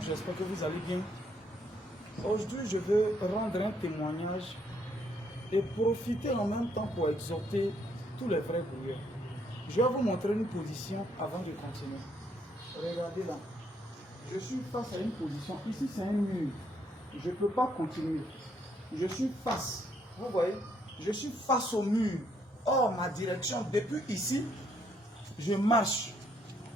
J'espère que vous allez bien. Aujourd'hui, je veux rendre un témoignage et profiter en même temps pour exhorter tous les vrais brouilleurs. Je vais vous montrer une position avant de continuer. Regardez là. Je suis face à une position. Ici, c'est un mur. Je ne peux pas continuer. Je suis face. Vous voyez? Je suis face au mur. Or, ma direction, depuis ici, je marche.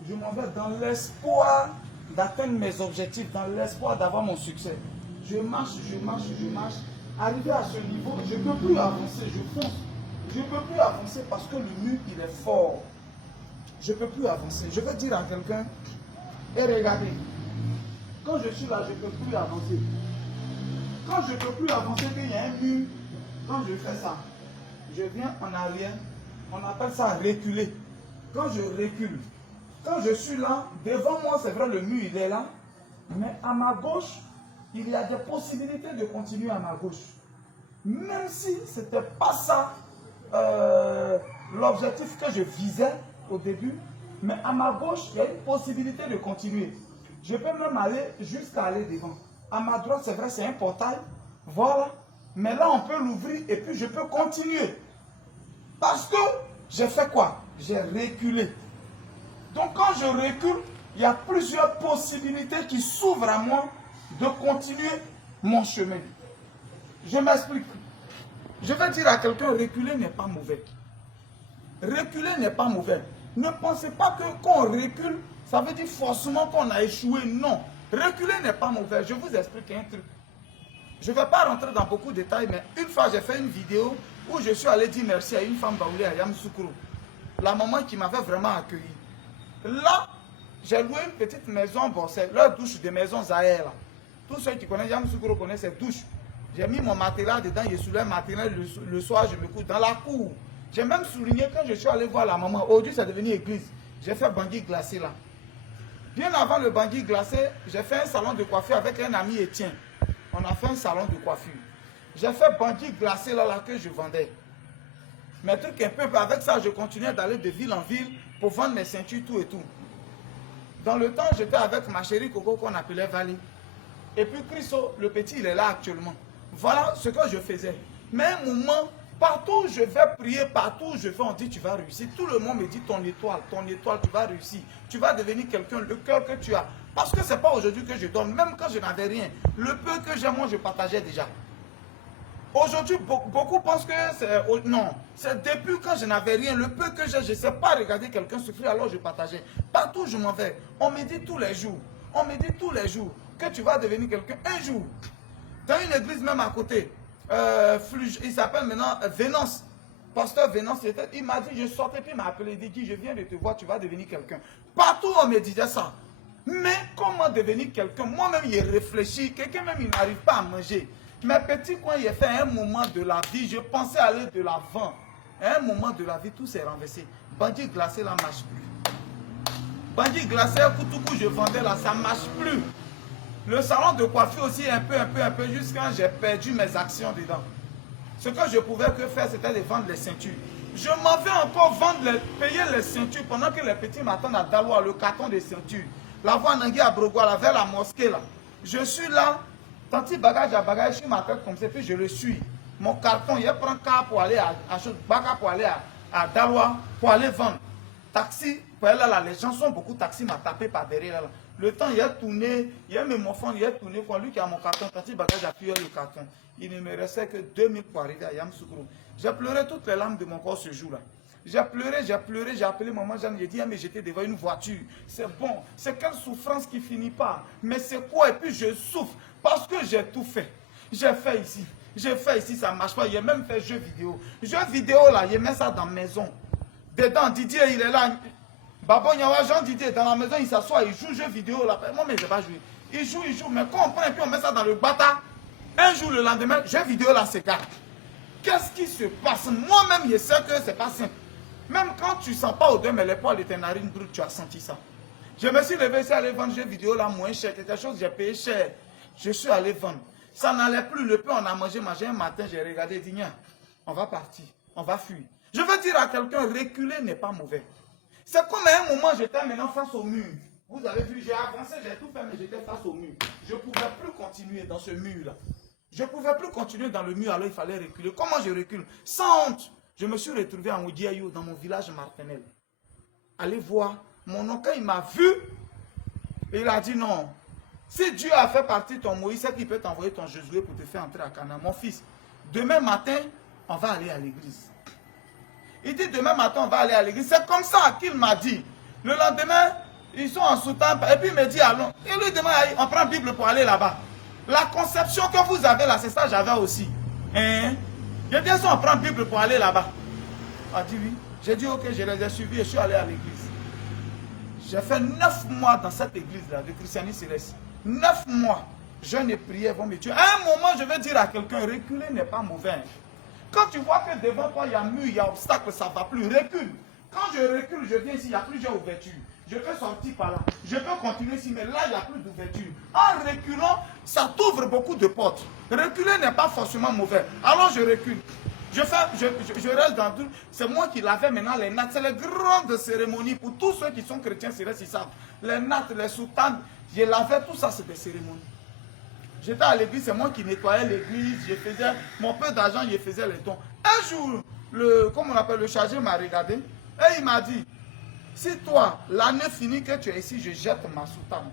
Je m'en vais dans l'espoir d'atteindre mes objectifs, dans l'espoir d'avoir mon succès. Je marche, je marche, je marche. Arrivé à ce niveau, je ne peux plus avancer, je fonce. Je ne peux plus avancer parce que le mur, il est fort. Je ne peux plus avancer. Je vais dire à quelqu'un, et regardez, quand je suis là, je ne peux plus avancer. Quand je ne peux plus avancer, il y a un mur, quand je fais ça, je viens en arrière, on appelle ça reculer. Quand je recule, quand je suis là, devant moi, c'est vrai, le mur, il est là, mais à ma gauche, il y a des possibilités de continuer à ma gauche. Même si ce n'était pas ça l'objectif que je visais au début, mais à ma gauche, il y a une possibilité de continuer. Je peux même aller jusqu'à aller devant. À ma droite, c'est vrai, c'est un portail. Voilà. Mais là, on peut l'ouvrir et puis je peux continuer. Parce que j'ai fait quoi? J'ai reculé. Donc quand je recule, il y a plusieurs possibilités qui s'ouvrent à moi de continuer mon chemin. Je m'explique. Je vais dire à quelqu'un, reculer n'est pas mauvais. Reculer n'est pas mauvais. Ne pensez pas que quand on recule, ça veut dire forcément qu'on a échoué. Non. Reculer n'est pas mauvais. Je vous explique un truc. Je ne vais pas rentrer dans beaucoup de détails, mais une fois j'ai fait une vidéo où je suis allé dire merci à une femme baoulée à Yamoussoukro. La maman qui m'avait vraiment accueilli. Là, j'ai loué une petite maison, bon, c'est leur douche de maison Zahir. Tous ceux qui connaissent Yamoussoukro connaissent cette douche. J'ai mis mon matelas dedans, je soulève le matelas, le soir je me couche dans la cour. J'ai même souligné quand je suis allé voir la maman, aujourd'hui c'est devenu église. J'ai fait bangui glacé là. Bien avant le bangui glacé, j'ai fait un salon de coiffure avec un ami Étienne. On a fait un salon de coiffure. J'ai fait bangui glacé là que je vendais. Mes trucs un peu, avec ça je continuais d'aller de ville en ville pour vendre mes ceintures, tout et tout. Dans le temps, j'étais avec ma chérie Coco qu'on appelait Vali. Et puis Christo, le petit, il est là actuellement. Voilà ce que je faisais. Mais un moment, partout où je vais prier, partout où je vais, on dit tu vas réussir. Tout le monde me dit ton étoile, tu vas réussir. Tu vas devenir quelqu'un, le cœur que tu as. Parce que ce n'est pas aujourd'hui que je donne, même quand je n'avais rien. Le peu que j'ai, moi, je partageais déjà. Aujourd'hui, beaucoup pensent que c'est... Non, c'est depuis quand je n'avais rien, le peu que j'ai, je ne sais pas regarder quelqu'un souffrir, alors je partageais. Partout où je m'en vais, on me dit tous les jours, que tu vas devenir quelqu'un un jour. Dans une église même à côté, il s'appelle maintenant Vénance. Pasteur Vénance, il m'a dit, je sortais, puis il m'a appelé, il dit, je viens de te voir, tu vas devenir quelqu'un. Partout on me disait ça. Mais comment devenir quelqu'un? Moi-même, il réfléchit, quelqu'un même, il n'arrive pas à manger. Mes petits coins, il a fait un moment de la vie, je pensais aller de l'avant. À un moment de la vie, tout s'est renversé. Bandit glacé, là, ne marche plus. Bandit glacé, Koutoukou, je vendais là, ça ne marche plus. Le salon de coiffure aussi, un peu, jusqu'à j'ai perdu mes actions dedans. Ce que je pouvais que faire, c'était de vendre les ceintures. Je m'en vais encore payer les ceintures pendant que les petits m'attendent à Daloa, le carton de ceintures. La voie Nangui à Brogouala, vers la mosquée là. Je suis là, tanti bagage à bagage, je suis ma tête comme ça, puis je le suis. Mon carton, il prend car pour aller à Baga pour aller à Daloa, pour aller vendre. Taxi, pour aller là, les gens sont beaucoup taxis, m'a tapé par derrière là. Le temps, il a tourné, il a mis mon fond, il a tourné, pour lui qui a mon carton, tanti bagage a appuyé le carton. Il ne me restait que 2 minutes pour arriver à Yamoussoukro. J'ai pleuré toutes les larmes de mon corps ce jour-là. J'ai pleuré, j'ai appelé maman Jeanne, j'ai dit, ah, mais j'étais devant une voiture. C'est bon, c'est quelle souffrance qui finit pas. Mais c'est quoi? Et puis je souffre parce que j'ai tout fait. J'ai fait ici, ça ne marche pas. J'ai même fait jeu vidéo. Jeu vidéo là, il met ça dans la maison. Dedans, Didier, il est là. Babo Nyawa, Jean Didier, dans la maison, il s'assoit, il joue jeu vidéo là. Moi, mais je ne vais pas jouer. Il joue, mais quand on prend et puis on met ça dans le bata, un jour le lendemain, jeu vidéo là s'écarte. Qu'est-ce qui se passe? Moi-même, je sais que ce n'est pas simple. Même quand tu ne sens pas odeur, mais les poils de tes narines brutes, tu as senti ça. Je me suis levé, c'est aller vendre jeux vidéo là moins cher. Quelque chose, j'ai payé cher. Je suis allé vendre. Ça n'allait plus. Le peu, on a mangé un matin, j'ai regardé, dit, on va partir, on va fuir. Je veux dire à quelqu'un, reculer n'est pas mauvais. C'est comme à un moment, j'étais maintenant face au mur. Vous avez vu, j'ai avancé, j'ai tout fait, mais j'étais face au mur. Je ne pouvais plus continuer dans ce mur-là. Je ne pouvais plus continuer dans le mur, alors il fallait reculer. Comment je recule? Sans honte. Je me suis retrouvé en Oudiayo, dans mon village martinel. Allez voir, mon oncle, il m'a vu. Et il a dit non. Si Dieu a fait partie ton Moïse, c'est qu'il peut t'envoyer ton Josué pour te faire entrer à Canaan. Mon fils, demain matin, on va aller à l'église. Il dit demain matin, on va aller à l'église. C'est comme ça qu'il m'a dit. Le lendemain, ils sont en soutane. Et puis il me dit allons. Et lui demande, on prend la Bible pour aller là-bas. La conception que vous avez là, c'est ça que j'avais aussi. Hein? Je dis, on prend la Bible pour aller là-bas. Il a dit oui. J'ai dit ok, je les ai suivis et je suis allé à l'église. J'ai fait 9 mois dans cette église-là, de christianisme céleste. 9 mois. Jeûne et prière vont me tuer. À un moment, je vais dire à quelqu'un, reculer n'est pas mauvais. Quand tu vois que devant toi, il y a mur, il y a obstacle, ça ne va plus, recule. Quand je recule, je viens ici, il n'y a plusieurs ouvertures. Je peux sortir par là. Je peux continuer ici, mais là, il n'y a plus d'ouverture. En reculant, ça t'ouvre beaucoup de portes. Reculer n'est pas forcément mauvais. Alors, je recule. Je reste dans tout. C'est moi qui l'avais maintenant, les nattes. C'est les grandes cérémonies. Pour tous ceux qui sont chrétiens, c'est là, ils savent. Les nattes, les soutanes, je l'avais, tout ça, c'est des cérémonies. J'étais à l'église, c'est moi qui nettoyais l'église, je faisais mon peu d'argent, je faisais les dons. Un jour, comme on appelle, le chargé m'a regardé et il m'a dit, si toi, l'année finie que tu es ici, je jette ma soutane.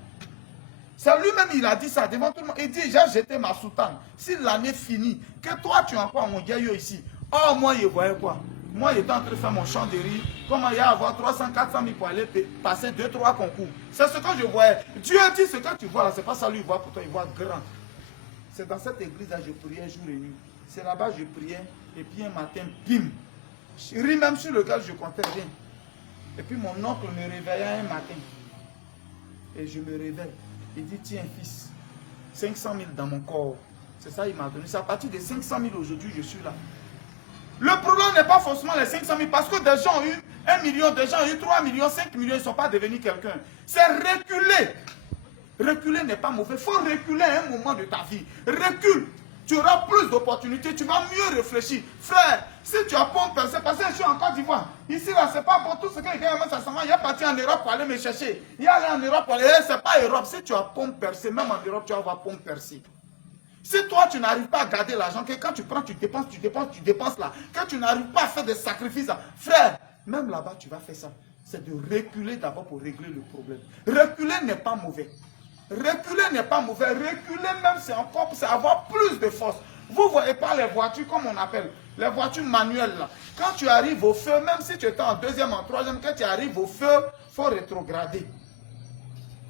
C'est lui-même, il a dit ça devant tout le monde. Il dit, j'ai jeté ma soutane. Si l'année finit, que toi, tu as quoi, mon gars, ici. Oh, moi, je voyais quoi? Moi, j'étais en train de faire mon champ de riz. Comment il y a à avoir 300, 400 000 pour aller passer 2-3 concours. C'est ce que je voyais. Dieu dit, ce que tu vois là, c'est pas ça lui, il voit pour toi, il voit grand. C'est dans cette église-là, je priais jour et nuit. C'est là-bas je priais. Et puis un matin, bim. Je ris même sur lequel je comptais rien. Et puis mon oncle me réveilla un matin. Et je me réveille. Il dit, tiens fils, 500 000 dans mon corps. C'est ça il m'a donné. C'est à partir de 500 000 aujourd'hui, je suis là. Le problème n'est pas forcément les 500 000. Parce que des gens ont eu 1 million, des gens ont eu 3 millions, 5 millions, ils ne sont pas devenus quelqu'un. C'est reculer. Reculer n'est pas mauvais. Il faut reculer à un moment de ta vie. Recule. Tu auras plus d'opportunités. Tu vas mieux réfléchir. Frère, si tu as pas percé, parce que je suis en Côte d'Ivoire. Ici, là, c'est pas pour tout ce que quelqu'un ça s'en va. Il est parti en Europe pour aller me chercher. Il est allé en Europe pour aller. C'est pas Europe. Si tu as pas percé, même en Europe, tu vas avoir pas percé. Si toi, tu n'arrives pas à garder l'argent, que quand tu prends, tu dépenses là. Quand tu n'arrives pas à faire des sacrifices, là, frère, même là-bas, tu vas faire ça. C'est de reculer d'abord pour régler le problème. Reculer n'est pas mauvais. Reculer n'est pas mauvais. Reculer même, c'est encore pour avoir plus de force. Vous ne voyez pas les voitures, comme on appelle, les voitures manuelles là. Quand tu arrives au feu, même si tu étais en deuxième, en troisième, quand tu arrives au feu, il faut rétrograder.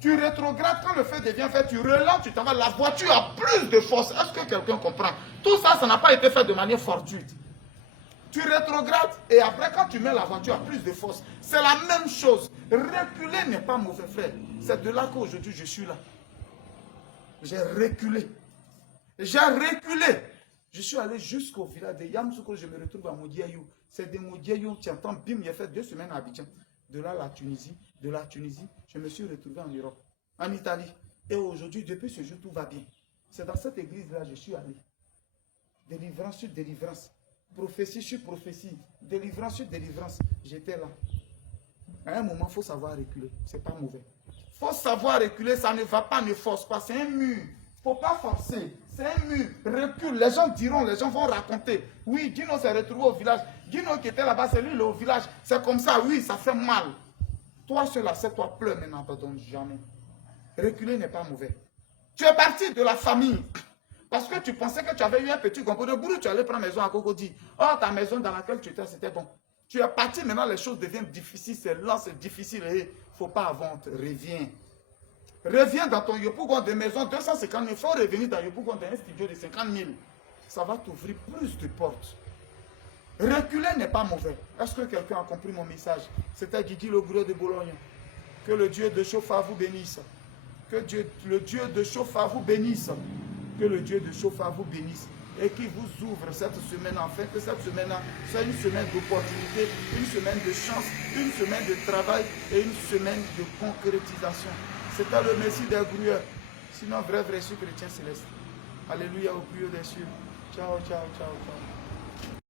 Tu rétrogrades, quand le feu devient fait, tu relances, tu t'en vas. La voiture a plus de force. Est-ce que quelqu'un comprend? Tout ça, ça n'a pas été fait de manière fortuite. Tu rétrogrades et après, quand tu mets la voiture à plus de force, c'est la même chose. Reculer n'est pas mauvais, frère. C'est de là qu'aujourd'hui, je suis là. J'ai reculé. J'ai reculé. Je suis allé jusqu'au village de Yamoussoukro. Je me retrouve à Modiayou. C'est de Modiayou, tu entends, bim, j'ai fait 2 semaines à Abidjan. De là, la Tunisie. De la Tunisie, je me suis retrouvé en Europe, en Italie. Et aujourd'hui, depuis ce jour, tout va bien. C'est dans cette église-là que je suis allé. Délivrance sur délivrance. Prophétie sur prophétie. Délivrance sur délivrance. J'étais là. À un moment, il faut savoir reculer. Ce n'est pas mauvais. Il faut savoir reculer, ça ne va pas, ne force pas. C'est un mur. Il ne faut pas forcer. C'est un mur. Recule. Les gens diront, les gens vont raconter. Oui, Gino s'est retrouvé au village. Gino qui était là-bas, c'est lui, il est au village. C'est comme ça, oui, ça fait mal. Toi, cela, c'est toi, pleure, mais n'abandonne jamais. Reculer n'est pas mauvais. Tu es parti de la famille. Parce que tu pensais que tu avais eu un petit gombo de boulot, tu allais prendre maison à Cocody. Oh, ta maison dans laquelle tu étais, c'était bon. Tu es parti, maintenant les choses deviennent difficiles, c'est lent, c'est difficile. Il ne faut pas avoir honte, reviens. Reviens dans ton Yopougon de maison, 250 000. Il faut revenir dans Yopougon d'un studio de 50 000. Ça va t'ouvrir plus de portes. Reculer n'est pas mauvais. Est-ce que quelqu'un a compris mon message? C'était Guigui le gourou de Bologne. Que le Dieu de Chofa vous bénisse. Que le Dieu de Chofa vous bénisse. Que le Dieu de Chofa vous bénisse. Et qu'il vous ouvre cette semaine, afin que cette semaine-là soit une semaine d'opportunité, une semaine de chance, une semaine de travail et une semaine de concrétisation. C'était le Messie des grouilleurs. Sinon, vrai, je suis chrétien céleste. Alléluia au plus haut des cieux. Ciao, ciao, ciao, ciao.